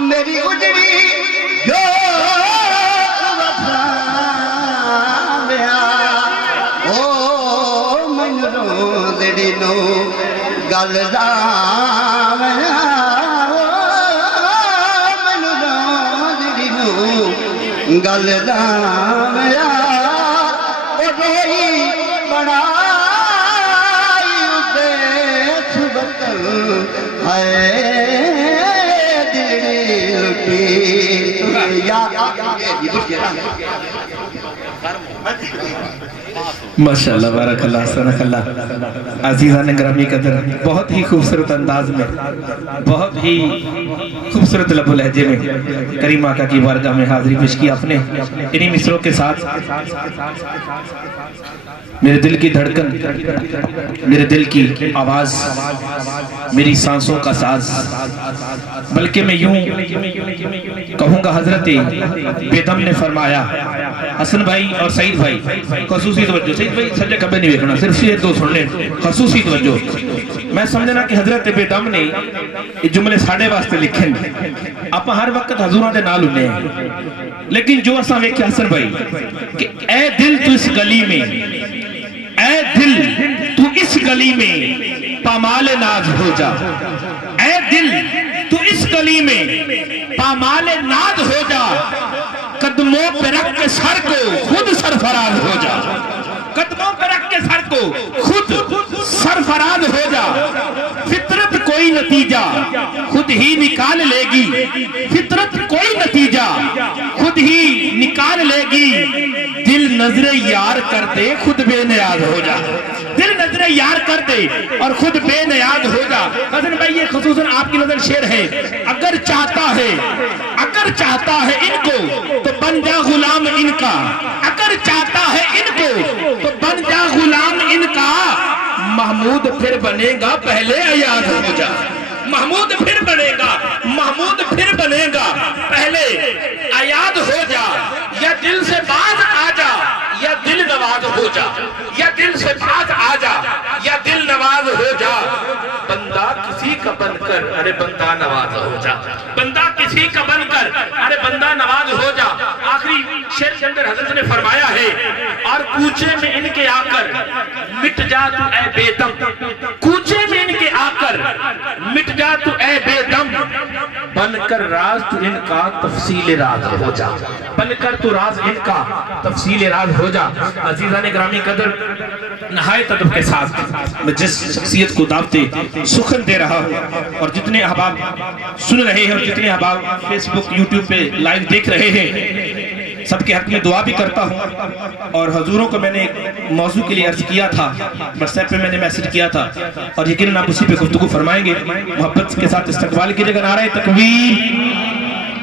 میری اجڑی جو وفایا او من روزڑی نو گل داویا من روزڑی نو گل داویا او روئی بڑائی دے چھبتل ہے ماشاءاللہ بارک اللہ صدق اللہ عزیزان گرامی قدر بہت ہی خوبصورت انداز میں بہت ہی خوبصورت لب و لہجے میں کریم آقا کی بارگاہ میں حاضری پیش کی آپ نے انہی مصروں کے ساتھ میرے دل کی دھڑکن میرے دل کی آواز میری سانسوں کا ساز بلکہ میں یوں کہوں گا حضرت بیدم نے فرمایا حسن بھائی اور سعید بھائی خصوصی توجہ سعید بھائی سجے کبھی نہیں دیکھنا صرف یہ دو سن لیں خصوصی توجہ میں سمجھنا کہ حضرت بیدم نے یہ جملے ساڑھے واسطے لکھیں آپ ہر وقت حضورہ دے نال ہونے ہیں لیکن جو اساں ویکھیا حسن بھائی کہ اے دل تو اس گلی میں اے دل تو اس گلی میں پامال ناز ہو جا اے دل تو اس گلی میں پامال ناز ہو جا قدموں پہ رکھ کے سر کو خود سرفراز ہو جا قدموں پہ رکھ کے سر کو خود سرفراز ہو جا فطرت کوئی نتیجہ خود ہی نکال لے گی فطرت کوئی نتیجہ خود ہی نکال لے گی دل نظر یار کر دے خود بے نیاز ہو جا دل نظر یار کر دے اور خود بے نیاز ہو جا حسن بھائی یہ خصوصاً آپ کی نظر شعر ہے اگر چاہتا ہے ان کو تو بن جا غلام ان کا اگر چاہتا ہے ان کو تو بن جا غلام ان کا محمود پھر بنے گا پہلے ایاز ہو جا محمود پھر بنے گا پہلے ایاز ہو جا یا دل سے باز آ جا یا دل نواز ہو جا یا دل سے باز آ جا یا دل نواز ہو جا بندہ کسی کا بن کر ارے بندہ نواز ہو جا بندہ کسی کا بن کر ارے بندہ نواز ہو جا آخری شعر کے اندر حضرت نے فرمایا ہے اور کوچے میں ان کے آ کر مٹ جا تو اے بے دم کوچے میں ان کے آ کر مٹ جا تو اے بے دم بن کر راز تو ان کا تفصیل راز ہو جا بن کر تو راز ان کا تفصیل راز ہو جا عزیزان گرامی قدر نہایت ادب کے ساتھ میں جس شخصیت کو دعوت سخن دے رہا ہوں اور جتنے احباب سن رہے ہیں اور جتنے احباب فیس بک یوٹیوب پہ لائیو دیکھ رہے ہیں سب کے حق میں دعا بھی کرتا ہوں اور حضوروں کو میں نے ایک موضوع کے لیے عرض کیا تھا واٹس ایپ پہ میں نے میسج کیا تھا اور یقیناً آپ اسی پہ گفتگو فرمائیں گے محبت کے ساتھ استقبال کیجئے گا نعرہ تکبیر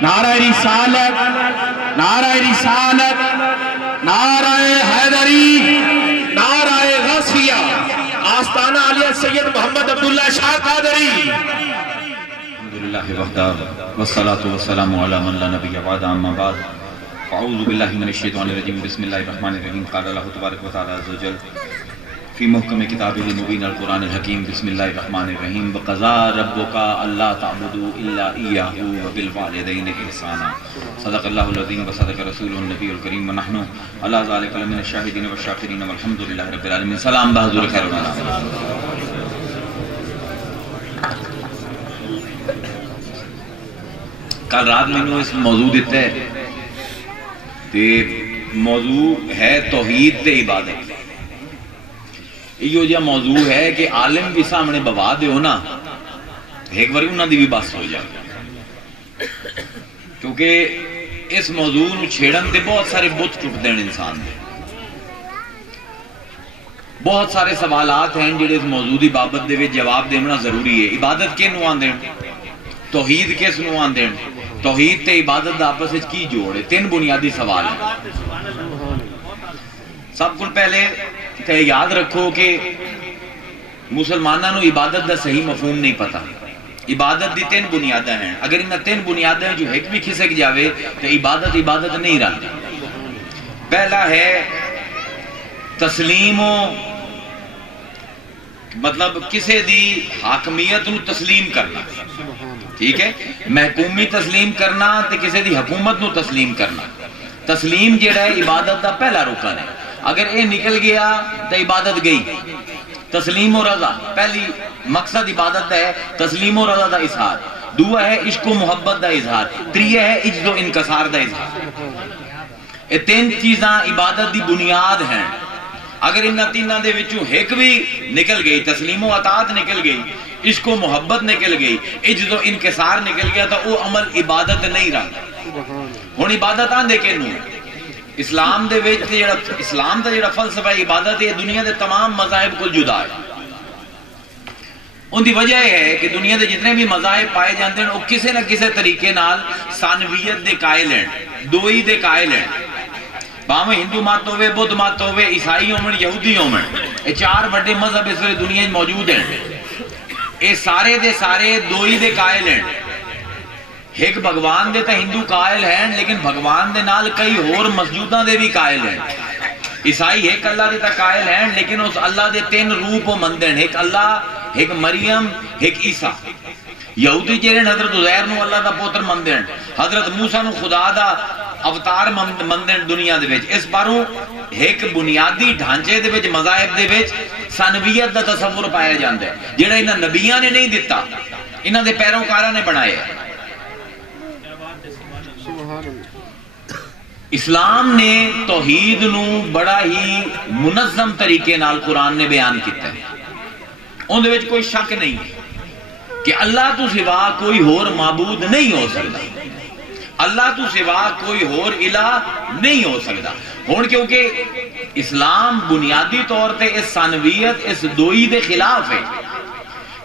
نعرہ رسالت نعرہ رسالت نعرہ حیدری نعرہ غوثیہ آستانہ علیہ سید محمد عبداللہ شاہ قادری الحمدللہ وحدہ والصلاة والسلام علی من لا نبی بعد اما بعد اعوذ باللہ من الشیطان الرجیم بسم اللہ الرحمن الرحیم قال اللہ تبارک و تعالی عز و جل فی محکم کتابہ المبین القرآن الحکیم بسم اللہ الرحمن الرحیم وقضا ربک الا تعبدوا الا ایاہ وبالوالدین احسانا صدق اللہ العظیم وصدق رسول النبی الکریم ونحن علی ذلک من الشاہدین والشاکرین والحمدللہ رب العالمین سلام بحضور خیر اللہ کل رات میں نے اس موضوع دیتا ہے تے موضوع ہے توحید تے عبادت یہ جو موضوع ہے کہ عالم بھی سامنے بوا دے ہو نا ایک بار انہاں دی بھی بس ہو جائے کیونکہ اس موضوع نو چھیڑن تے بہت سارے بت ٹوٹ دین انسان دے بہت سارے سوالات ہیں جڑے اس موضوع دی بابت دے جواب دینا ضروری ہے عبادت کے نو آن دین توحید کس نو آن دین توحید تے عبادت دا آپس وچ کی جوڑ ہے تین بنیادی سوال ہیں سب کو پہلے تے یاد رکھو کہ مسلمانوں عبادت دا صحیح مفہوم نہیں پتا عبادت دی تین بنیادیں ہیں اگر انہاں تین بنیادیں جو ایک بھی کھسک جاوے تو عبادت نہیں رہتی پہلا ہے تسلیم مطلب کسے دی حاکمیت نو تسلیم کرنا ٹھیک ہے، محکومی تسلیم کرنا تے کسی دی حکومت نو تسلیم کرنا، تسلیم جیڑا ہے عبادت دا پہلا رکن ہے، اگر اے نکل گیا تو عبادت گئی۔ تسلیم و رضا پہلی مقصد عبادت ہے، تسلیم و رضا دا اظہار، دوسرا ہے عشق و محبت دا اظہار، تیسرا ہے عجز و انکسار دا اظہار۔ یہ تین چیزاں عبادت دی بنیاد ہیں، اگر ان تینوں دے وچوں ایک بھی نکل گئی، تسلیم و اطاعت نکل گئی، عشق و محبت نکل گئی، عجز و انکسار نکل گیا، تو وہ عمل عبادت نہیں رہا۔ ہن عبادت آندے کینوں اسلام دے وچ جڑا اسلام دا جڑا فلسفہ عبادت ہے دنیا دے تمام مذاہب کو جدا ہے۔ ان دی وجہ یہ ہے کہ دنیا دے جتنے بھی مذاہب پائے جاندے ہیں وہ کسی نہ کسی طریقے نال ثانویت دے قائل ہیں، دوئی دے قائل ہیں، باویں ہندو مت ہوئے، بدھ مت ہوئے، عیسائی ہومن، یہودی ہومن، یہ چار بڑے مذہب اس ویلے دنیا میں موجود ہیں، یہ سارے دے سارے دوئی دے قائل ہیں۔ ایک بھگوان دے تا ہندو قائل ہیں، لیکن بھگوان دے نال کئی اور مسجوداں دے بھی قائل ہیں۔ عیسائی ایک اللہ دے تا قائل ہیں، لیکن اس اللہ دے تین روپ مندے ہیں، ایک اللہ، ایک مریم، ایک عیسیٰ۔ یہودی جڑے حضرت عزیر نو اللہ دا پوتر مندے ہیں، حضرت موسیٰ نو خدا دا اوتار مندے ہیں دنیا دے وچ۔ اس باروں ایک بنیادی ڈھانچے دے وچ مذاہب دے وچ ثانویت دا تصور پایا جاندا ہے، جڑا انہاں نبیاں نے نہیں دتا، انہاں دے پیروکاراں نے بنایا ہے۔ اسلام نے توحید نو بڑا ہی منظم طریقے نال قرآن نے بیان کیتا ہے، ان دے وچ کوئی شک نہیں کہ اللہ تو سوا کوئی اور معبود نہیں ہو سکتا، اللہ تو سوا کوئی اور الہ نہیں ہو سکتا۔ ہن کیونکہ اسلام بنیادی طور تے اس ثانویت، اس دوئی دے خلاف ہے،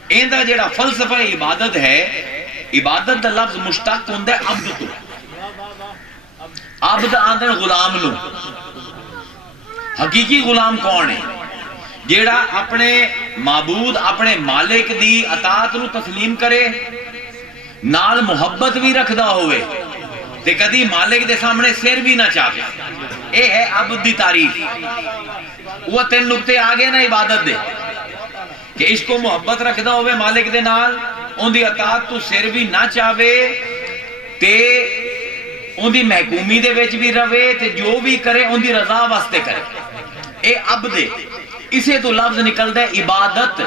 این دا جڑا فلسفہ عبادت ہے، عبادت دا لفظ مشتق ہوندا ہے عبد تو، عبد آندن غلام نو۔ حقیقی غلام کون ہے؟ جیڑا اپنے معبود، اپنے مالک دی اطاعت نو تسلیم کرے، نال محبت بھی رکھدا ہوئے، تے کدی مالک دے سامنے سر بھی نہ چاہے، اے ہے عبد دی تعریف۔ وہ تین نقطے آگے نا عبادت دے کہ عشق و محبت رکھدا ہوئے مالک دے نال، ان دی اطاعت تو سر بھی نہ چاہے، تے ان دی محکومی دے وچ بھی رہے، تے جو بھی کرے ان دی رضا واسطے کرے، اے عبد دے۔ اسے تو لفظ نکلدا ہے عبادت،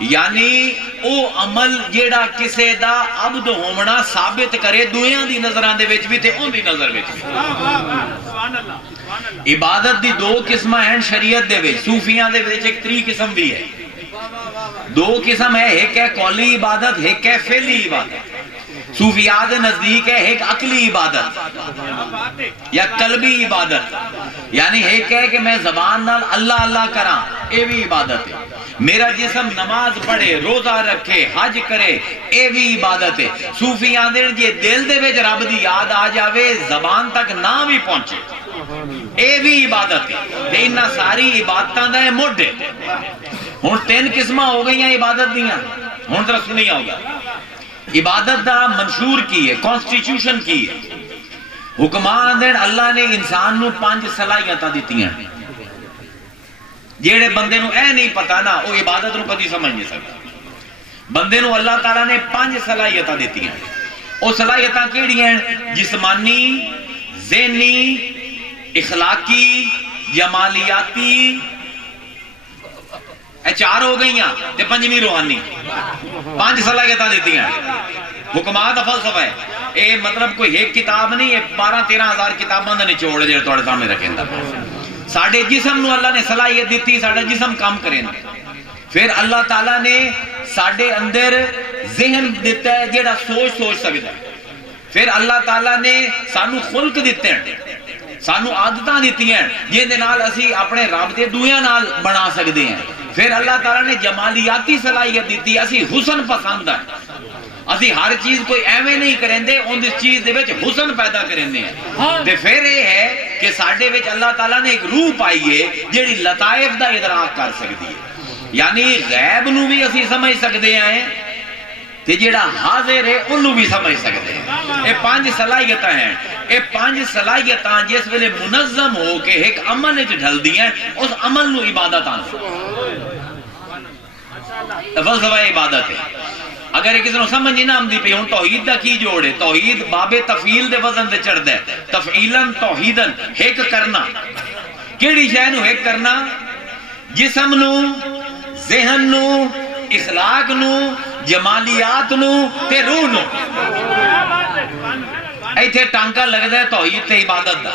یعنی او عمل جیڑا کسے دا عبد ہومنا ثابت کرے دویاں دی نظراں دے وچ بھی تے ان دی نظر وچ۔ عبادت دی دو قسمہ ہیں شریعت دے وچ، صوفیاں دے وچ ایک تری قسم بھی ہے، دو قسم ہے، ایک ہے قولی عبادت، ایک ہے فعلی عبادت۔ صوفیاء دے نزدیک ہے ایک عقلی عبادت یا قلبی عبادت، یعنی ایک ہے کہ میں زبان نال اللہ اللہ کراں، اے بھی عبادت ہے، میرا جسم نماز پڑھے، روزہ رکھے، حج کرے، اے بھی عبادت ہے۔ صوفیاء دے جے دل دے وچ رب دی یاد آ جاوے، زبان تک نہ بھی پہنچے، اے بھی عبادت ہے۔ تے انہاں ساری عبادتاں دا مڈ ہے۔ ہن تین قسماں ہو گئیاں عبادت دیاں، ہن ذرا سنیا ہوگا۔ عبادت دا منشور کی ہے، کانسٹیٹیوشن کی ہے، حکمان دین اللہ نے انسان نو 5 صلاحیتاں دتیاں، جیڑے بندے نو اے نہیں پتا نا وہ عبادت نو کدی سمجھ نہیں سکتا۔ بندے نو اللہ تعالیٰ نے 5 صلاحیتاں دتیاں، وہ صلاحیتاں کیڑیاں ہیں؟ جسمانی، ذہنی، اخلاقی، جمالیاتی، اے 4 ہو گئیاں، تے 5ویں روحانی۔ 5 صلاحیتاں دیتی ہیں۔ حکمات دا فلسفہ ہے، اے مطلب کوئی ایک کتاب نہیں، 12-13 ہزار کتاباں دا نچوڑ جڑے تواڈے سامنے رکھیں دا۔ ساڈے جسم نو اللہ نے صلاحیت دیتی، ساڈا جسم کام کرے نا۔ پھر اللہ تعالیٰ نے ساڈے اندر ذہن دیتا ہے جڑا سوچ سکدا ہے۔ پھر اللہ تعالیٰ نے سانو خلق دیتے ہیں، سانو عادتاں دیتی ہیں جن دے نال اسی اپنے رابطے دویاں نال بنا سکدے ہیں۔ پھر اللہ تعالیٰ نے جمالیاتی صلاحیت دیتی، اسی حسن پسند ہے، اسی ہر چیز کوئی ایویں نہیں کریں دے، ان چیز دے وچ حسن پیدا کریں دے ہیں۔ تے پھر یہ ہے کہ ساڈے وچ اللہ تعالیٰ نے ایک روح پائی ہے جیڑی لطائف دا ادراک کر سکتی ہے، یعنی غیب نو بھی اسی سمجھ سکتے ہیں تے جیڑا حاضر ہے انہوں بھی سمجھ سکتے ہیں۔ یہ 5 صلاحیتاں ہیں، یہ 5 صلاحیتاں جس ویلے منظم ہو کے ایک عمل وچ ڈھل دی ہیں، اس عمل نو عبادت آن فلسفہ عبادت ہے۔ اگر کسی نو سمجھ نہ آمدی پئی ہن توحید دا کی جوڑ ہے؟ توحید باب تفعیل دے وزن تے چڑھدا ہے، تفعیلن توحیدن، ایک کرنا. کیڑی شے نو ایک کرنا؟ جسم نو، ذہن نو، اخلاق نو، جمالیات نو تے روح نو. ایتھے ٹانکا لگدا ہے توحید تے عبادت دا.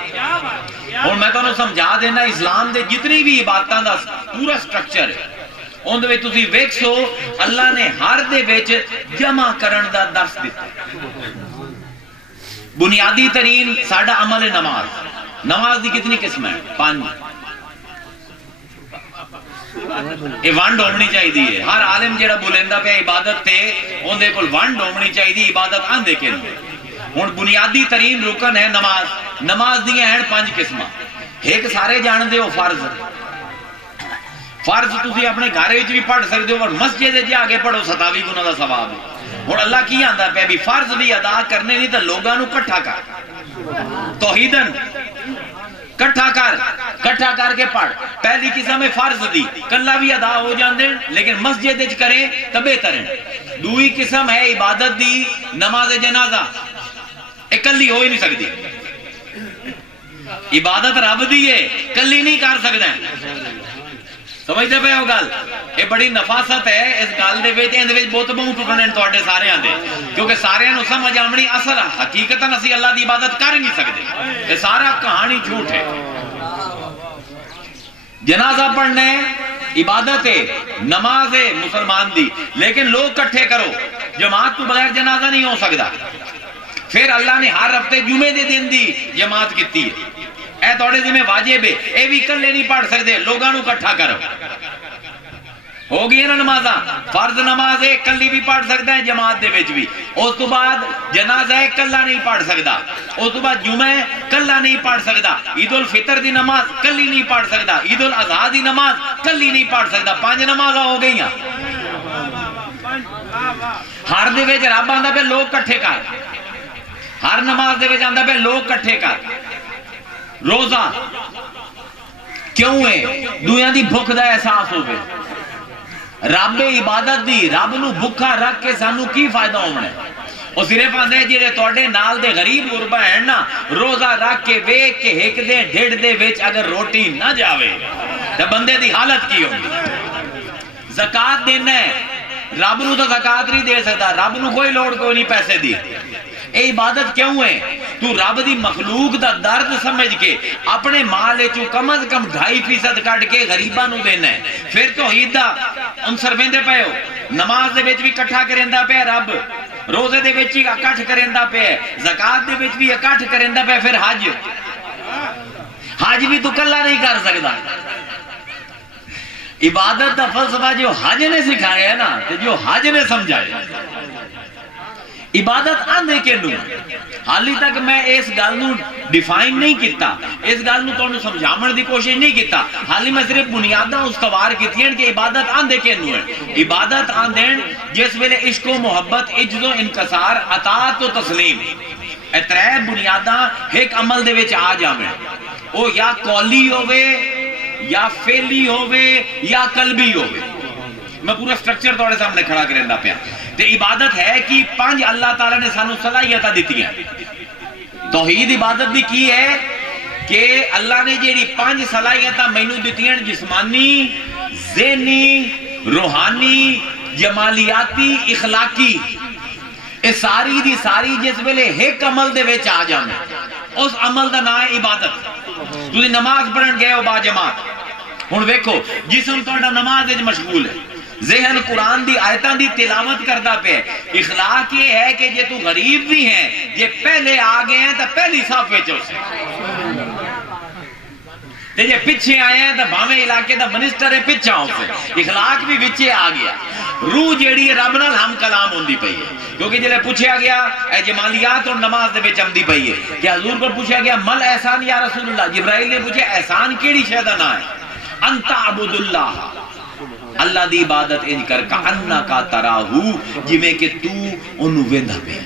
اور میں تانوں سمجھا دینا اسلام دے جتنی بھی عبادتاں دا پورا سٹرکچر ہے ان دے وچ تسی ویکھو اللہ نے ہر دے وچ جمع کرن دا درس دتا. بنیادی ترین ساڈا عمل ہے نماز. نماز دی کتنی قسم ہے؟ 5. یہ ونڈ ہونی چاہیے. ہر عالم جڑا بولیندا پیا عبادت تے اون دے کول ونڈ ہونی چاہیے. عبادت آندے کیوں؟ ہن بنیادی ترین رکن ہے نماز. نماز دی ہیں 5 قسماں. ایک سارے جاندے ہو فرض. فرض تسی اپنے گھر وچ بھی پڑھ سکدے ہو اور مسجد وچ جا کے پڑھو 27 گنا دا ثواب ہے. ہن اللہ کی آندا پیا بھی فرض بھی ادا کرنے نہیں تے لوگاں نو اکٹھا کر. توحیدن کٹھا کر کے پڑھ. پہلی قسم ہے فرض دی، کلا بھی ادا ہو جاندے لیکن مسجد وچ کریں تے بہتر ہے. دوئی قسم ہے عبادت دی، نماز جنازہ. اکلی ہو ہی نہیں سکتی. عبادت رب دی ہے، کلی نہیں کر سکدا. سمجھتے پے ہو گل؟ یہ بڑی نفاست ہے اس گل دے وچ. ان دے وچ بہت بہت ٹوٹنے تواڈے سارے دے، کیونکہ سارے نو سمجھ آمنی اصل حقیقتاً اسی اللہ دی عبادت کر ہی نہیں سکتے. یہ سارا کہانی جھوٹ ہے. جنازہ پڑھنے عبادت ہے، نماز ہے مسلمان دی، لیکن لوگ کٹھے کرو. جماعت تو بغیر جنازہ نہیں ہو سکتا. پھر اللہ نے ہر ہفتے جمعے دے دن دی جماعت کیتی ہے. اے توڑے ذمہ واجب ہے. اے بھی کلے نہیں پڑھ سکتے، لوگاں نو اکٹھا کرو. ہو گئی نا نمازاں. فرض نماز ہے کلی بھی پڑھ سکتا ہے جماعت دے وچ بھی. اس تو بعد جنازہ ہے کلا نہیں پڑھ سکتا. اس تو بعد جمعہ کلا نہیں پڑھ سکتا. عید الفطر دی نماز کلی نہیں پڑھ سکتا. عید الاضحیٰ دی نماز کلی نہیں پڑھ سکتا. 5 نمازاں ہو گئی ہیں. ہر دے وچ رب آندا پہ لوگ کٹھے کر. ہر نماز دے وچ آندا پہ لوگ کٹھے کر. روزہ کیوں ہے؟ دویاں دی بھوک دا احساس ہوے. رب عبادت دی، رب نو بھوکا رکھ کے سانو کی فائدہ ہونا ہے؟ وہ صرف آندے جڑے تواڈے نال دے غریب غربا ہیں نا، روزہ رکھ کے ویکھ کے ایک دے ڈیڑھ دے وچ اگر روٹی نہ جاوے تے بندے دی حالت کی ہوگی؟ زکات دینا ہے، رب نو تو زکات نہیں دے سکتا. رب نو کوئی لوڑ کوئی نہیں پیسے دی. اے عبادت کیوں ہے؟ تو رب دی مخلوق دا درد سمجھ کے اپنے مال چو کم از کم 2.5% کٹ کے غریباں نو دینا ہے. پھر توحید دا عنصر ویندے پئے ہو. نماز دے وچ بھی اکٹھا کریندا پیا رب، روزے دے وچ بھی اکٹھ کریندا پیا، زکات دے وچ بھی اکٹھ کریندا پیا. پھر حج بھی تو کلا نہیں کر سکدا. عبادت دا فلسفہ جو حج نے سکھایا ہے نا، جو حج نے سمجھایا. عبادت آندے کے نو حالی تک میں اس گل نو ڈیفائن نہیں کیتا، اس گل نو تانوں سمجھاون دی کوشش نہیں کیتا. حالی میں صرف بنیاداں استوار کیتیاں کہ عبادت آندے کے نو ہے. عبادت آندین جس ویلے عشق و محبت، عجز و انکسار، اطاعت و تسلیم، اے 3 بنیاداں ایک عمل دے وچ آ جاویں. او یا قولی ہوے، یا فعلی ہوے، یا قلبی ہوے. میں پورا سٹرکچر تواڈے سامنے کھڑا کریندا پیا. تے عبادت ہے کہ 5 اللہ تعالیٰ نے سانو صلاحیتاں دتی ہیں. توحید عبادت دی کی ہے کہ اللہ نے جیڑی 5 صلاحیتاں مینوں دتی ہیں، جسمانی، ذہنی، روحانی، جمالیاتی، اخلاقی، اے ساری دی ساری جس ویلے ایک عمل دے وچ آ جاویں، اس عمل دا نام ہے عبادت. تسی نماز پڑھن گئے ہو با جماعت، ہن ویکھو جسم تہاڈا نماز وچ مشغول ہے، ذہن قرآن دی آیتاں دی تلاوت کردا پے. اخلاق یہ ہے کہ جے تو غریب بھی ہیں، جے پہلے آ گئے ہیں تو پہلی صف وچ ہو سے، تے جے پیچھے آئے ہیں تو بھاویں علاقے دا منسٹر ہے پیچھے ہو سے. اخلاق بھی وچے آ گیا. روح جیڑی ہے رب نال ہم کلام ہوندی پئی ہے. کیونکہ جلے پوچھا گیا اے جمالیات اور نماز دے وچ آمدی پئی ہے کہ حضور کو پوچھا گیا مل احسان یا رسول اللہ. جبرائیل نے پوچھا احسان کیڑی شے دا نام ہے؟ انت عبد اللہ، اللہ دی عبادت انج کر کانکا تراہو جویں کہ تو اونوں ویندا پیا.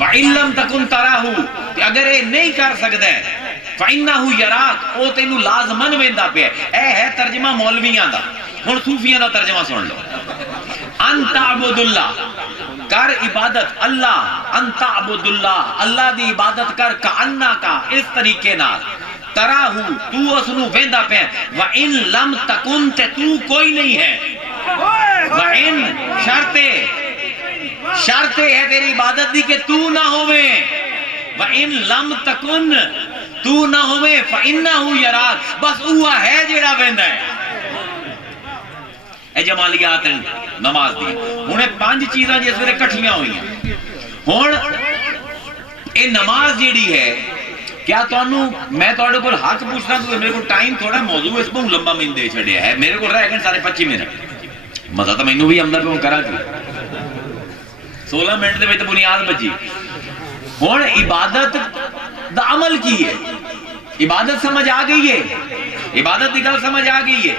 وَإِن لَّمْ تَكُن تَرَاهُ، کہ اگر اے نہیں کر سکدا ہے فَإِنَّهُ يَرَاكَ، او تینوں لازمن ویندا پیا. اے ہے ترجمہ مولویاں دا. ہن صوفیاں دا ترجمہ سن لو. انت عبد اللہ کر عبادت اللہ، انت عبد اللہ اللہ دی عبادت کر، کأنہ کا اس طریقے نال تراہو تو اس نو ویندا پیا، وَإِن لَمْ تَكُن تے تو کوئی نہیں ہے، وَإِن شرط ہے تیری عبادت دی کہ تو نہ ہوئے، وَإِن لَمْ تَكُن تو نہ ہوئے فَإِنَّهُ يَرَاكَ بس اوہ ہے جیڑا ویندا ہے۔ اے جمالیات ہیں نماز دی، انہیں 5 چیزاں جس ویلے کٹھیاں ہوئی ہیں۔ ہن اے نماز جیڑی ہے، کیا میں تھوڑے کو حق پوچھنا تو میرے کو ٹائم تھوڑا موضوع اس کو لمبا میں دے چھڑیا ہے، میرے کو رہ گئے سارے 25 منٹ، مزہ تو مینوں بھی آمدا پہ کرا کی 16 منٹ دے وچ بنیاد بچی۔ ہن عبادت دا عمل کی ہے، عبادت سمجھ آ گئی ہے، عبادت کی گل سمجھ آ گئی ہے۔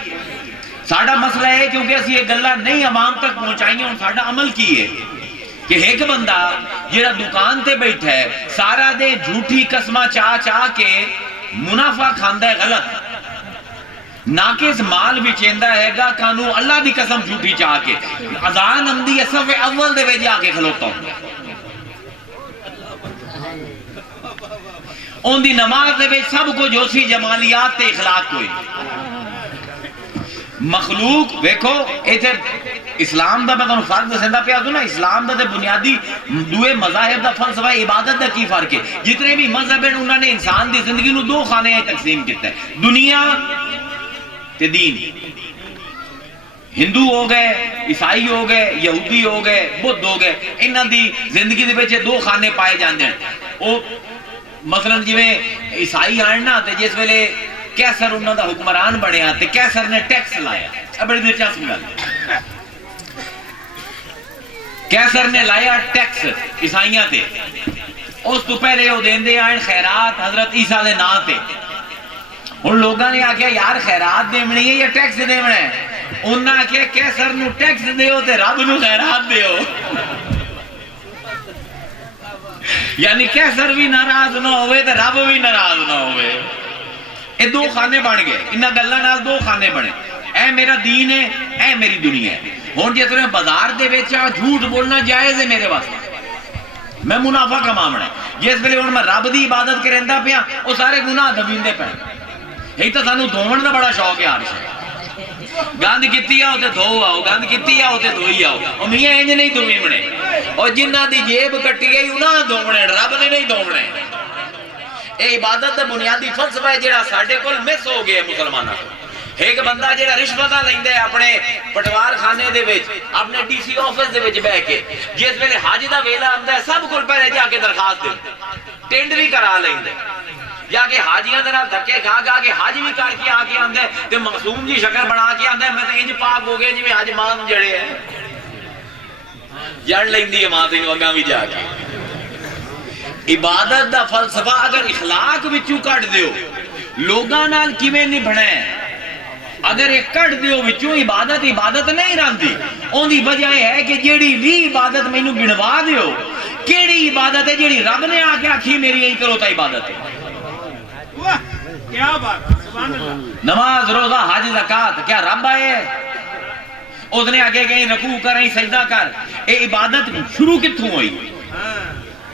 ساڈا مسئلہ ہے کیونکہ اسی یہ گلاں نہیں عوام تک پہنچائیں، اور ساڈا عمل کی ہے کہ ایک بندہ جڑا دکان تے بیٹھا ہے سارا دے جھوٹی قسماں چاہ چاہ کے منافع کھاندا ہے غلط، ناقص مال وچیندا ہے گا کانو اللہ دی قسم جھوٹی چاہ کے، اذان اندی صف اول دے وچ جا کے کھلوتا ہوں، ان دی نماز دے وچ سب کچھ اسی جمالیات تے اخلاق کوئی مخلوق ویکھو ایتھے اسلام دا میں تانوں فرق دسیندا پیا نا، اسلام دا تے بنیادی دوے مذاہب دا فلسفہ عبادت دا کی فرق ہے؟ جتنے بھی مذہب ہیں انہوں نے انسان دی زندگی نو 2 خانے تقسیم کیتا ہے، دنیا تے دین۔ ہندو ہو گئے، عیسائی ہو گئے، یہودی ہو گئے، بدھ ہو گئے، انہاں دی زندگی دے وچ 2 خانے پائے جاندے ہیں۔ او مثلا جویں عیسائی آن نا تے جس ویلے کیسر انہوں دا حکمران بنیا تے کیسر نے ٹیکس لایا، بڑی دلچسپ گل، کیسر نے لایا ٹیکس عیسائیاں تے، اس تو پہلے وہ دیندے آئیں خیرات حضرت عیسیٰ دے نام تے۔ ان لوگوں نے آکھیا یار خیرات دیونی ہے یا ٹیکس دیونا ہے؟ انہوں نے آکھیا کیسر نو ٹیکس دیو تے رب نو خیرات دیو، یعنی کیسر بھی ناراض نہ ہوئے تے رب بھی ناراض نہ ہوئے۔ یہ 2 خانے بن گئے، انہاں گلاں نال 2 خانے بنے، اے میرا دین ہے، اے میری دنیا ہے۔ ہن جے تمہیں بازار دے وچ جھوٹ بولنا جائز ہے میرے واسطے، میں منافع کماونا ہے، جس ویلے ہن میں رب دی عبادت کریندا پیا او سارے گناہ دبیندے پے، یہی تو سانوں دھوون دا بڑا شوق ہے ہر شے، گند کیتی آؤ تے دھو آؤ، گند کیتی آؤ تے دھوئی آؤ، او میاں انج نہیں دھوینے، او جنہاں دی جیب کٹی گئی انہاں دھونے، رب نے نہیں دھونے۔ اے عبادت دا بنیادی فلسفہ ہے جڑا ساڈے کول مس ہو گیا مسلماناں کو۔ ایک بندہ جڑا رشوتاں لیندا ہے اپنے پٹوار خانے دے وچ، اپنے ڈی سی آفس دے وچ بیٹھ کے، جس ویلے حج دا ویلا آندا ہے سب کول پہلے جا کے درخواست دیندا، ٹینڈر بھی کرا لیندا، جا کے حاجیاں دے نال دھکے کھا کھا کے حج بھی کر کے آ کے آندا ہے تے معصوم جی شکل بنا کے آندا ہے میں تے انج پاک ہو گیا جویں حج مان جڑے ہیں، جڑ لیندی ہے ماں تے اگاں بھی جا کے۔ عبادت دا فلسفہ اگر اخلاق وچوں کٹ دیو لوگاں نال کیویں نبھنا ہے، اگر ایک کٹ دیو وچوں عبادت نہیں رہندی، اون دی وجہ یہ ہے کہ جیڑی بھی عبادت مینوں گنوا دیو کیڑی عبادت ہے جیڑی رب نے آ کے آکھی میری یہی کرو تا عبادت ہے۔ کیا بات، سبحان اللہ۔ نماز روزہ حج زکات کیا رب آئے؟ اس نے آگے کہیں رکوع کر رہی سجدہ کر، اے عبادت شروع کتھوں ہوئی؟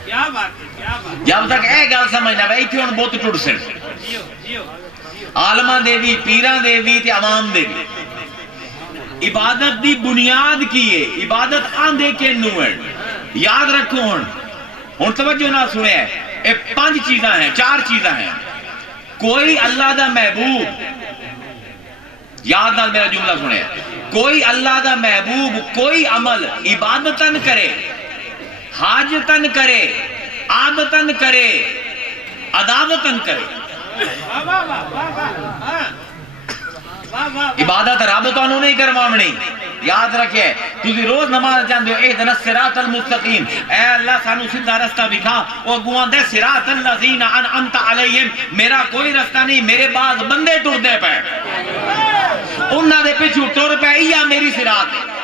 کیا بات ہے، کیا بات، جب تک اے گل سمجھنا ہے ایتھے ہن بت ٹوٹ سن، جیو جیو عالماں دے بھی پیراں دے بھی تے عوام دے بھی۔ عبادت دی بنیاد کی ہے، عبادت آندے کے نوڑ یاد رکھو۔ ہن توجہ نہ سنے، اے 5 چیزاں ہیں، 4 چیزاں ہیں۔ کوئی اللہ دا محبوب، یاد نال میرا جملہ سنے، کوئی اللہ دا محبوب کوئی عمل عبادتاً کرے، حاجتاً کرے، عادتاً کرے، عداوتاً کرے، عبادت رب تو نہیں کرواونی۔ یاد رکھے تسی روز نماز جاندے ہو اہدنا الصراط المستقیم، اے اللہ سانو سیدھا رستہ دکھا، او اگوں دے صراط الذین انعمت علیہم، میرا کوئی رستہ نہیں، میرے بعد بندے ٹردے پے، انہاں دے پیچھے ٹر پے، یا میری صراط ہے۔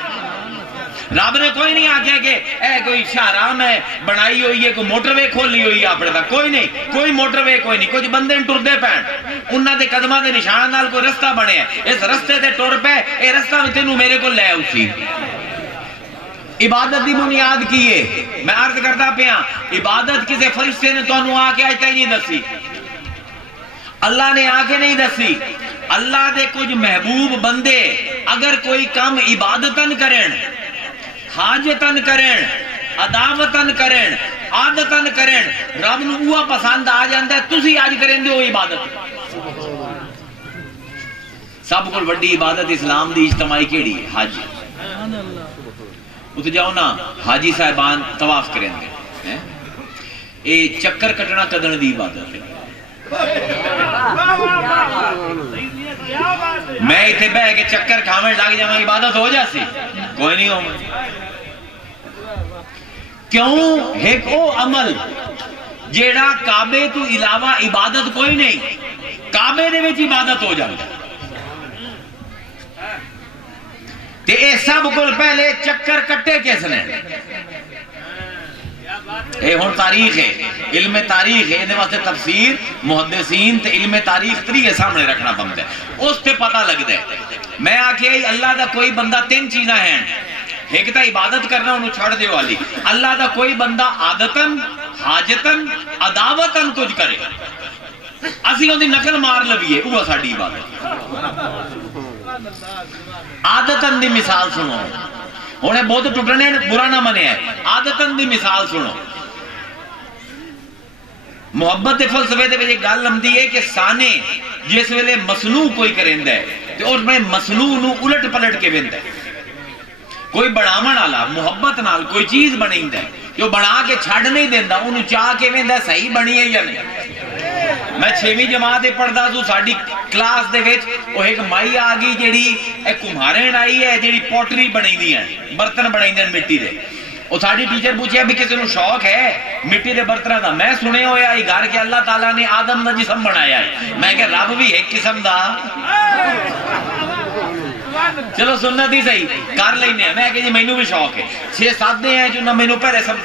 رب نے کوئی نہیں آکھیا کہ اے کوئی شاہراہ میں بنائی ہوئی ہے، کوئی موٹر وے کھولی ہوئی ہے اپنے تک، کوئی نہیں، کوئی موٹر وے کوئی نہیں، کچھ بندے ٹردے پین، انہاں دے قدماں دے نشان نال کوئی رستہ بنے ہے، اس رستے تے ٹر پے، اے رستہ تینوں میرے کو لے اسی۔ عبادت دی بنیاد کی ہے؟ میں عرض کرتا پیا عبادت کسی فرشتے نے تو انہوں آ کے آج تک نہیں دسی، اللہ نے آ کے نہیں دسی۔ اللہ دے کچھ محبوب بندے اگر کوئی کام عبادتاً کرن، حاجتاً کرن، عداوتاً کرن، عادتاً کرن، رب نو اوہ پسند آ جاندہ ہے، تسی آج کریں دے ہو عبادت۔ سب کو بڑی عبادت اسلام دی اجتماعی کیڑی ہے؟ حج۔ اتھ جاؤ نا حاجی صاحبان طواف کریں گے، اے چکر کٹنا کدن دی عبادت ہے۔ میں اتنے بہ کے چکر کھاویں لگ جاواں عبادت ہو جاسی؟ کوئی نہیں ہو۔ کیوں؟ ایک او عمل جیڑا کعبے تو علاوہ عبادت کوئی نہیں، کعبے دے وچ عبادت ہو جاتا۔ تے اے سب کو پہلے چکر کٹے کس نے؟ اے ہون تاریخ ہے، علم تاریخ ہے، یہ واسطے تفسیر محدثین تے علم تاریخ طریقے سامنے رکھنا بنتا ہے، اس تے پتہ لگ دے۔ میں آکھے اللہ دا کوئی بندہ تین چیزاں ہیں، ایک تا عبادت کرنا انہوں چھوڑ دے والی، اللہ دا کوئی بندہ عادتاً حاجتاً عداوتاً کچھ کرے، اسی ان دی نقل مار لبیے، وہ ساڑی عبادت۔ عادتاً دی مثال سنو، انہیں بہت ٹوٹنے برا نہ منے ہے، عادتاً دی مثال سنو۔ محبت دے فلسفے دے وجہ گل لمدی ہے کہ سانے جس ویلے مصنوع کوئی کریں دے تو اس میں مصنوع نو الٹ پلٹ کے بندے، کوئی بڑھامن آلا محبت نال کوئی چیز بنیں دے جو بنا کے چھڑ نہیں دیندہ، انہوں چاہ کے بندے صحیح بنی ہے یا نہیں۔ میں 6ویں جماعت پڑھدا سو، ساڈی کلاس دے وچ او ایک مائی آ گئی جیڑی ایک کمہارن آئی ہے جیڑی پوٹری بنائی دی ہیں، برتن بنائی دیں مٹی دے۔ اور ساڈی ٹیچر پوچھیا بھی کسی نو شوق ہے مٹی دے برتن دا؟ میں سنے ہویا ای گھر کے اللہ تعالیٰ نے آدم دا جسم بنایا ہے، میں کہ رب بھی ایک قسم دا چلو سنت ہی صحیح کر لینے ہیں۔ میں کہ جی مینوں بھی شوق ہے، 6-7 دے ہیں جو نہ مینوں پہلے سب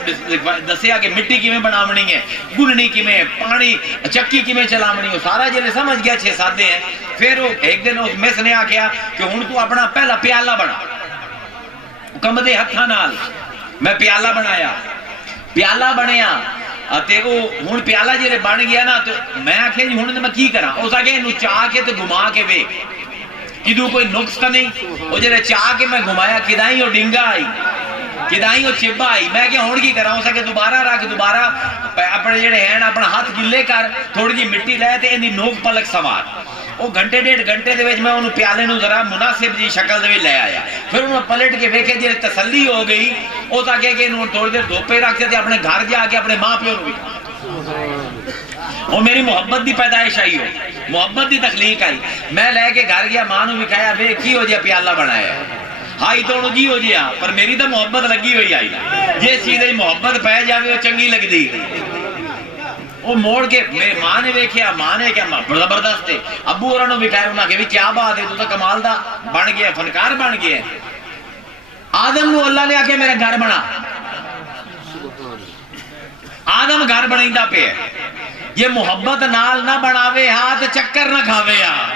دسیا کہ مٹی کیویں بناونی ہے، گننی کیویں، پانی چکی کیویں چلاونی، وہ سارا جلے سمجھ گیا 6-7 دے ہیں۔ پھر ایک دن اس مس نے آکھیا کہ ہن تو اپنا پہلا پیالہ بنا، کم دے ہتھاں نال میں پیالہ بنایا، پیالہ بنیا تے او ہن پیالہ جلے بن گیا نا تو میں آکھیا جی ہن میں کی کراں؟ اس آکھیا اینوں چاہ کے تے گھما کے ویکھ کدو کوئی نقص تا نہیں۔ وہ جلے چاہ کے میں گھمایا کدائیں وہ ڈنگا آئی، کدائیں وہ چبا آئی، میں کہ ہون کی کراں؟ اسے کہ دوبارہ رکھ، دوبارہ اپنے جڑے ہیں اپنا ہاتھ گلے کر، تھوڑی جی مٹی لے تے اندی نوک پلک سوار۔ وہ گھنٹے 1.5 گھنٹے دے وچ میں انہوں پیالے نو ذرا مناسب جی شکل دے وچ لے آیا، پھر انہوں پلٹ کے ویکھے جی تسلی ہو گئی، او تاکہ کہ انہوں تھوڑی دیر دھوپے رکھ تے اپنے گھر جا کے اپنے ماں پیو نو بھی وہ میری محبت دی پیدائش آئی ہو، محبت دی تخلیق آئی۔ میں لے کے گھر گیا، ماں نو دکھایا بے کی ہو جیا پیالہ بنایا ہائی تو انہوں جی ہو جیا، پر میری تو محبت لگی ہوئی آئی، جس چیز محبت پہ جاوے وہ چنگی لگ دی۔ وہ موڑ کے میرے ماں نے ویکھیا، ماں نے کیا زبردست ہے، ابو اور انہوں دکھایا، انہوں نے کہا کیا بات ہے، تو کمال دا بن گیا، فنکار بن گیا۔ آدم نو اللہ نے آکے میرا گھر بنا، آدم گھر بنائی دا پہ ہے، یہ محبت نال نہ بناوے ہاتھ چکر نہ کھاوے ہاں۔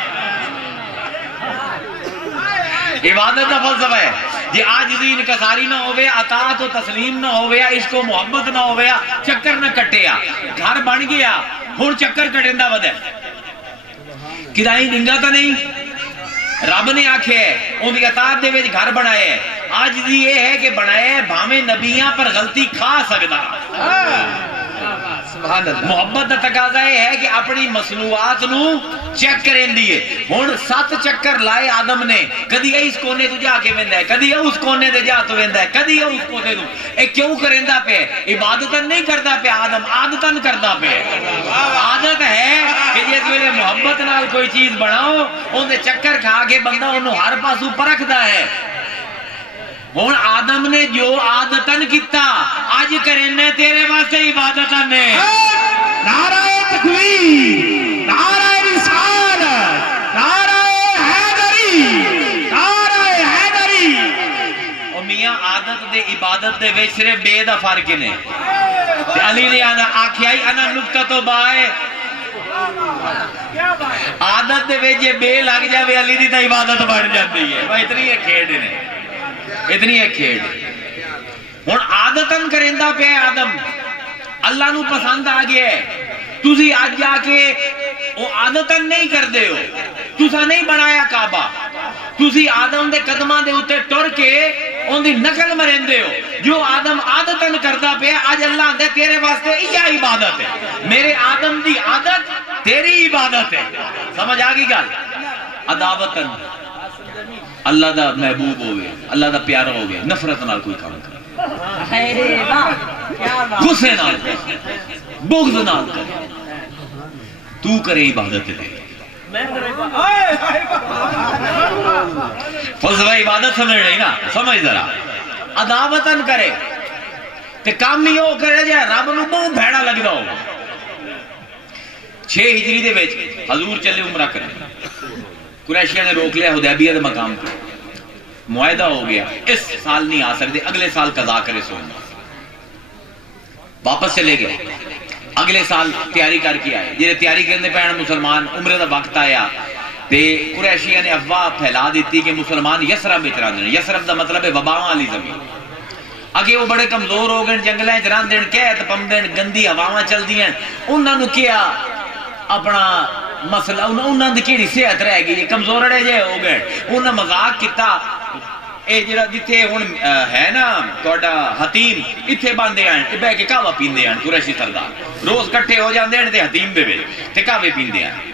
عبادت کا فلسفہ ہے جی عاجزی انکساری نہ ہوئے، اطاعت و تسلیم نہ ہوئے، عشق و محبت نہ ہوئے، چکر نہ کٹیا، گھر بن گیا، ہن چکر کٹندا ود ہے، کدائیں ڈنگا تا نہیں۔ رب نے آکھے ان کی اطاعت دے وچ گھر بنائے ہے، عاجزی یہ ہے کہ بنائے بھاویں نبیاں پر غلطی کھا سکدا۔ محبت کا تقاضا یہ ہے کہ اپنی مصنوعات نو چیک کریں دیئے۔ ہن 7 چکر لائے آدم نے، کدی اس کونے تو جا کے ویندا ہے، کدی اس کونے تے جا تو ویندا ہے، کدی اس کونے تو۔ اے کیوں کریندا پہ؟ عبادتاً نہیں کردا پہ آدم، عادتاً کردا پہ۔ عادت ہے کہ جس ویلے محبت نال کوئی چیز بناؤ اون دے چکر کھا کے بندہ انہوں ہر پاسو پرکھدا ہے۔ ہون آدم نے جو عادتاً کیتا آج کرنے تیرے واسطے عبادتاً نے۔ نعرہ تکبیر، نعرہ رسالت، نعرہ حیدری، نعرہ حیدری۔ اور میاں عادت دے عبادت دے وچ صرف بے دا فرق نے۔ علی نے آکھیا ہی انا نکتہ تو بائے، عادت دے وچ یہ بے لگ جاوے علی دی تا عبادت بن جاتی ہے۔ اتنی ہے کھیڑ نے، اتنی ہے کھیڑ۔ ہن عادتن کریندا پیا آدم اللہ نو پسند آ گیا ہے تسی اج جا کے وہ عادتن نہیں کردے ہو تسا نہیں بنایا کعبہ تسی آدم دے قدماں دے اوتے ٹر کے ان دی نقل مریندے ہو جو آدم عادتن کردا پیا اج اللہ دے تیرے واسطے یہ عبادت ہے میرے آدم دی عادت تیری عبادت ہے سمجھ آ گئی گل عداوتن اللہ دا محبوب ہوئے اللہ دا پیارا ہوئے نفرت نال کوئی کام کرے غصے نال کرے بغض نال کرے تو کرے عبادت دے فلسفہ عبادت سمجھ رہی نا سمجھ ذرا عداوتن کرے تے کام ہی ہو کرے جائے رب نو بہت بھیڑا لگدا ہو 6 ہجری دے وچ حضور چلے عمرہ کرے قریشیہ نے روک لیا حدیبیہ دے مقام پہ معاہدہ ہو گیا اس سال نہیں آ سکتے اگلے سال قضا کرے سونا واپس چلے گئے اگلے سال تیاری کر کے آئے جنہیں تیاری کرنے پہنے مسلمان عمرے دا وقت آیا تے قریشیہ نے افواہ پھیلا دیتی کہ مسلمان یسرب وچ رہندے ہیں یسرب دا مطلب ہے وباواں والی زمین اگے وہ بڑے کمزور ہو گئے جنگلاں وچ رہندے ہیں قحط پمدے گندی ہواواں چلدیاں انہاں نو کیا اپنا مسئلہ انہاں دی کیڑی صحت رہ گئی کمزورڑے جے ہو گئے انہاں مذاق کیتا اے جڑا جتھے ہن ہے نا تہاڈا حتیم ایتھے باندھے آن اے بیٹھ کے قہوہ پیندے آن قریشی سردار روز کٹھے ہو جاندے ہیں تے حتیم دے وچ تے قہوے پیندے آن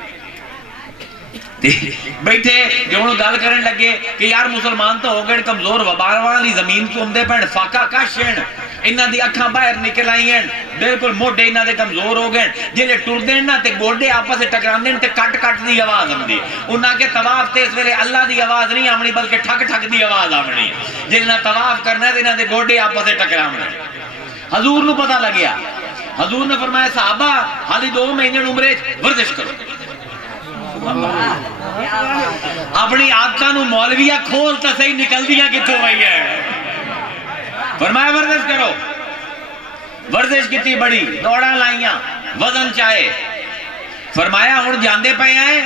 بیٹھے جو انہوں گل کرن لگے کہ یار مسلمان تو ہو گئے کمزور وباواں والی زمین تو ہم دے پہن فاقہ کش ہیں انہاں دی اکھاں باہر نکل آئی ہیں بالکل موڈے انہاں دے کمزور ہو گئے جلے ٹر دین نا تے گوڈے آپس سے ٹکران دین تے کٹ کٹ دی آواز آندی انہاں کے طواف تے اس ویلے اللہ دی آواز نہیں آمنی بلکہ ٹھک ٹھک دی آواز آمنی جلنا طواف کرنا ہے تے انہاں دے گوڈے آپس سے ٹکراونے حضور نو پتہ لگیا حضور نے فرمایا صحابہ حالی 2 مہینے عمرے ورزش کرو اپنی عادتاں نو مولویہ کھول تا صحیح نکل دیا کتوں ہوئی ہے فرمایا ورزش کرو ورزش کتنی بڑی دوڑاں لائیاں وزن چاہے فرمایا ہن جاندے پے ہیں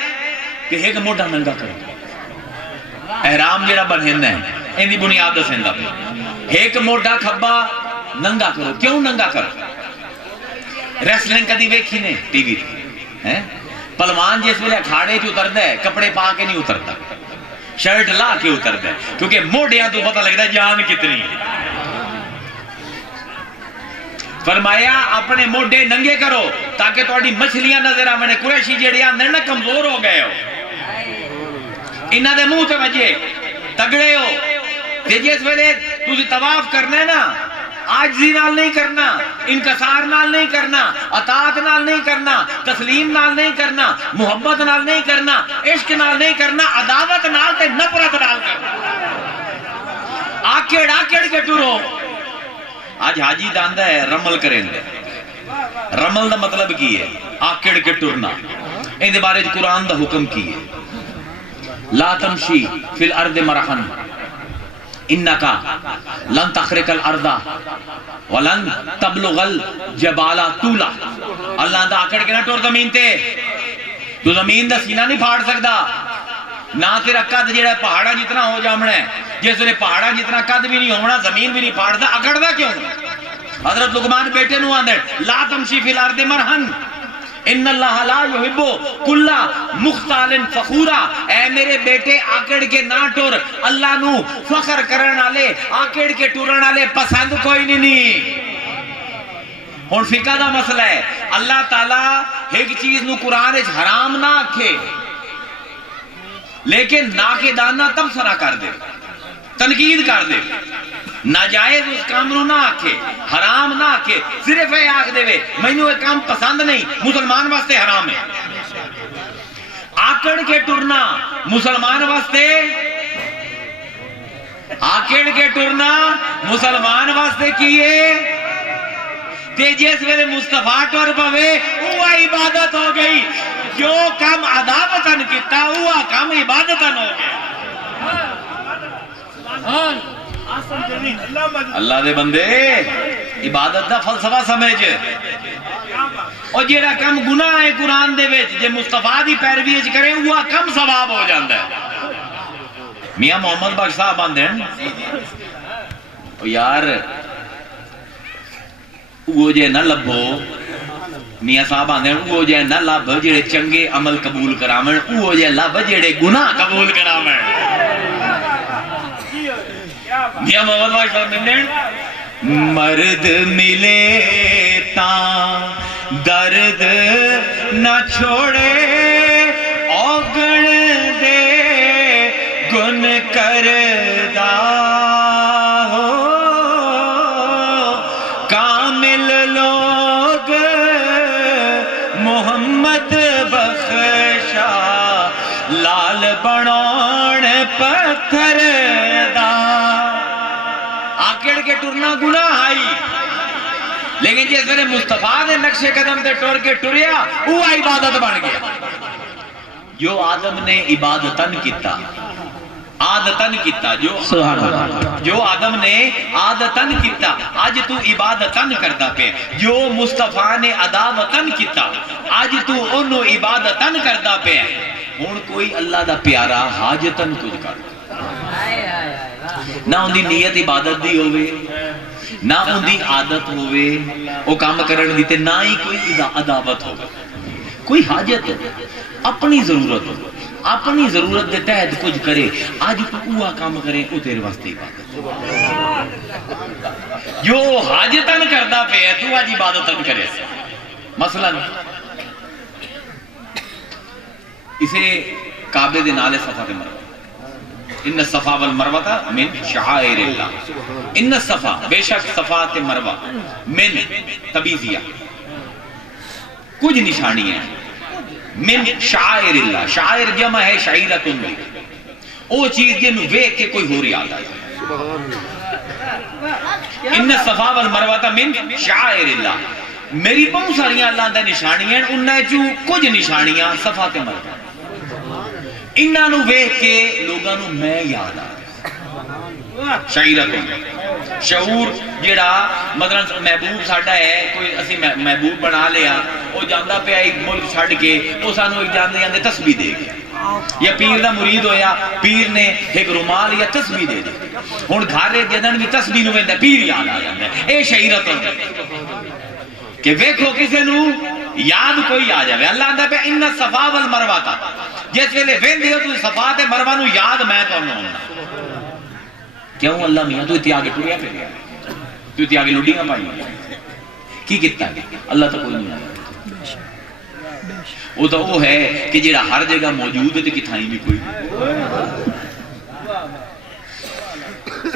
کہ ایک موٹا ننگا کرو احرام جڑا بنھنا ہے ان دی بنیاد دسیندا پے ایک موٹا کھبا ننگا کرو کیوں ننگا کرو ریسلنگ کدی ویکھی نے ٹی وی ہیں پلوان جس ویلے اکھاڑے چ اتردا ہے کپڑے پا کے نہیں اترتا شرٹ لا کے اتردا ہے کیونکہ موڈیاں تو پتہ لگدا ہے جان کتنی ہے فرمایا اپنے موڈے ننگے کرو تاکہ تہاڈی مچھلیاں نظر آویں قریشی جڑے آندے نا کمزور ہو گئے ہو انہاں دے منہ تے وجے تگڑے ہو تے جس ویلے تسی طواف کرنا ہے نا عاجزی نال نہیں کرنا انکسار نال نہیں کرنا اطاعت نال نہیں کرنا تسلیم نال نہیں کرنا محبت نال نہیں کرنا عشق نال نہیں کرنا عداوت نال تے نفرت نال کرنا آکڑ آکڑ کے ٹرو آج حاجی داندا ہے رمل کریں رمل دا مطلب کی ہے آکڑ کے ٹرنا ان دے بارے قرآن دا حکم کی ہے لا تمشی فی الارض مرحن انکا لن تخرق الارض ولن تبلغ الجبال طولا اللہ دا آکڑ کے نہ ٹور زمین تے تو زمین دا سینہ نہیں پھاڑ سکتا نہ تیرا قد جڑا پہاڑا جتنا ہو جامنا ہے جس نے پہاڑا جتنا قد بھی نہیں ہونا زمین بھی نہیں پھاڑتا اکڑدا کیوں حضرت لقمان بیٹے نو آندے لا تمشی فی الارض مرحن ان اللہ لا یحب کل مختال فخورا اے میرے بیٹے آکڑ کے نہ ٹور اللہ نو فخر کرن والے آکڑ کے ٹورن والے پسند کوئی نہیں ہن فقہ دا مسئلہ ہے اللہ تعالی ایک چیز نو قرآن وچ حرام نہ آکھے لیکن ناقدانہ تبصرہ کر دے تنقید کر دے ناجائز اس کام نو نہ آکھے حرام نہ آکھے صرف یہ آکھ دے وے مینوں یہ کام پسند نہیں مسلمان واسطے حرام ہے آکڑ کے ٹرنا مسلمان واسطے آکڑ کے ٹرنا مسلمان واسطے کیے تے جس ویلے مصطفیٰ ٹر پوے وہ عبادت ہو گئی جو کام عداوتن کیتا وہ کام عبادتن ہو گیا اللہ دے بندے عبادت دا فلسفہ سمجھ اور جیڑا کم گناہ ہے قرآن دے وچ جے مصطفیٰ دی پیروی وچ کرے وہ کم ثواب ہو جاندا ہے میاں محمد بخش صاحب آندے ہیں یار وہ جے نہ لبھو میاں صاحب آندے وہ جے نہ لب جڑے چنگے عمل قبول کراون وہ جے لب جڑے گناہ قبول کراون میاں محمد واش صاحب نے مرد ملے تا درد نہ چھوڑے اوگن دے گن کردا ہو کامل لوگ محمد بخشا لال بناون پتھر دا آکڑ کے ٹرنا گناہ آئی لیکن جس نے مصطفیٰ نے نقش قدم تے ٹور کے ٹریا وہ عبادت بن گیا جو آدم نے عبادتن کیتا عادتن کیتا جو آدم نے عادتن کیتا آج تو عبادتن کردا پے جو مصطفیٰ نے عداوتن کیتا آج تو انہوں عبادتن کردا پے ہون کوئی اللہ دا پیارا حاجتن کچھ کر نہ ان دی نیت عبادت دی ہوئے نہ ان دی عادت ہوئے وہ کام کرن دی تے نہ ہی کوئی عداوت ہوگا کوئی حاجت ہو اپنی ضرورت ہو اپنی ضرورت دے تحت کچھ کرے آج تو اوہ کام کرے او تیرے واسطے عبادت جو حاجتن کردہ پہ ہے تو آج عبادتن کرے مثلا اسے کعبے دے نالے صفا دے مروہ ان الصفا والمروہ من شعائر اللہ ان الصفا بے شک صفا تے مروہ من تبیزیہ کچھ نشانی ہیں من شعائر اللہ شعائر جمع ہے شعیرتن بھی او چیز جنہوں ویک کے کوئی ہو رہی آتا ہے ان الصفا والمروہ من شعائر اللہ میری بہت ساریاں اللہ دے نشانیاں انہیں جو کچھ نشانیاں صفا تے مروہ انہاں نو ویکھ کے لوگاں نو میں یاد آ شعیرتن شعور جڑا مثلا محبوب ساڈا ہے کوئی اسی محبوب بنا لیا وہ جاندا پیا ایک ملک چھڈ کے وہ سانو ایک جاندے جاندے تسبیح دے گیا یا پیر دا مرید ہویا پیر نے ایک رومال یا تسبیح دے دی ہن گھر جدن بھی تسبیح نو ویندا پیر یاد آ جاندا ہے اے شعیرتن کہ ویکھو کسے نو یاد کوئی آ جاوے اللہ آندا پیا ان الصفا والمروہ تا جس ویلے ویندے ہو تو صفا تے مروہ نو یاد میں تانوں ہوندا کیوں اللہ میاں تو اتنی آگے ٹوریا پہ گیا تو اتنی آگے لوڈیاں پائی کی کتا ہے اللہ تو کوئی نہیں آیا وہ تو وہ ہے کہ جیڑا ہر جگہ موجود ہے تو کتھائیں بھی کوئی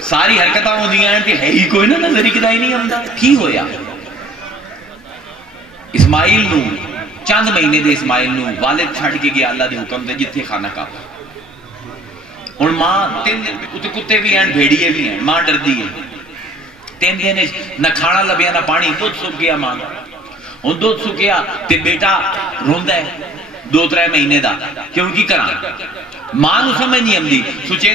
ساری حرکتاں ہوں دیاں ہیں کہ ہے ہی کوئی نہ نظری کدائی نہیں ہمدا کی ہویا اسماعیل نو چاند مہینے دے اسماعیل نو والد چھڑ کے گیا اللہ دے حکم دے جتھے خانہ کعبہ اور ماں تین کتے بھی ہیں بھیڑیے بھی ہیں ماں ڈر دی ہے تین دینے نہ کھانا لبیا نہ پانی دودھ سک گیا ماں اور دودھ سکیا تے بیٹا روندہ ہے 2-3 مہینے دا کیوں کی کرا ماں نو سمجھ نہیں ہم دی سوچے